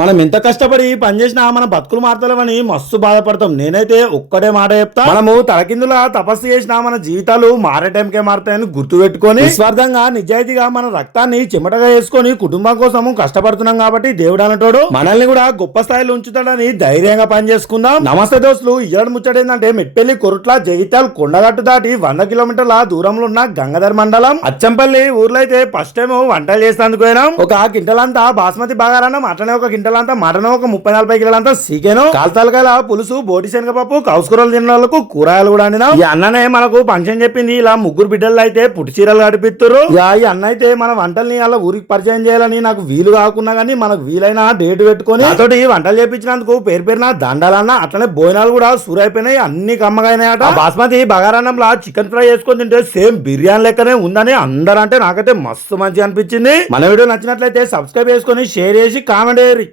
మనం ఎంత కష్టపడి పని చేసినా మన బతుకులు మారతలేమని మస్తు బాధపడతాం. నేనైతే ఒక్కడే మాట చెప్తా. మనము తలకిందుల తపస్సు చేసినా మన జీవితాలు మారే టైంకే మారతాయని గుర్తు పెట్టుకొని నిస్వార్థంగా నిజాయితీగా మన రక్తాన్ని చెమటగా వేసుకొని కుటుంబం కోసం కష్టపడుతున్నాం కాబట్టి దేవుడు అనటోడు మనల్ని కూడా గొప్ప స్థాయిలో ఉంచుతాడని ధైర్యంగా పని చేసుకుందాం. నమస్తే దోస్తులు ఇయ్యడు ముచ్చటేందంటే మెట్పల్లి కొరుట్ల జగిత్యాల్ కొండగట్టు దాటి వంద కిలోమీటర్ల దూరంలో ఉన్న గంగాధర్ మండలం. అచ్చంపల్లి ఊర్లో అయితే ఫస్ట్ టైం వంటలు చేసేందుకు పోయినాం. ఒక కింటలంతా బాస్మతి బాగారన్నం అట్లనే ఒక కింటలంతా మటన్ ఒక ముప్పై నలభై కిలోలంతా సీకెను కాల్తాలకాయల పులుసు బోటి శనగపప్పు కౌసుకూరలు తిన్న వాళ్ళకు కూరగాయలు కూడా వండినాం ఈ అన్ననే మనకు ఫంక్షన్ చెప్పింది ఇలా ముగ్గురు బిడ్డలు అయితే పుట్టి చీరలు గడిపిస్తారు ఈ అన్న అయితే మన వంటల్ని అలా ఊరికి పరిచయం చేయాలని నాకు వీలు కాకున్నా గానీ మనకు వీలైన డేట్ పెట్టుకొని నాతోటి వంటలు చేపించినందుకు పేరు పేరున దండాలన్న అట్లనే భోజనాలు కూడా సూరైపోయినాయి అన్ని కమ్మగాయినాయట ఆ బాస్మతి బగారన్నంలా చికెన్ ఫ్రై చేసుకొని తింటే సేమ్ బిర్యానీ లెక్కనే ఉందని అందరంటే నాకైతే మస్తు మంచి అనిపించింది. మన వీడియో నచ్చినట్లయితే సబ్స్క్రైబ్ చేసుకొని షేర్ చేసి కామెంట్ చేయరు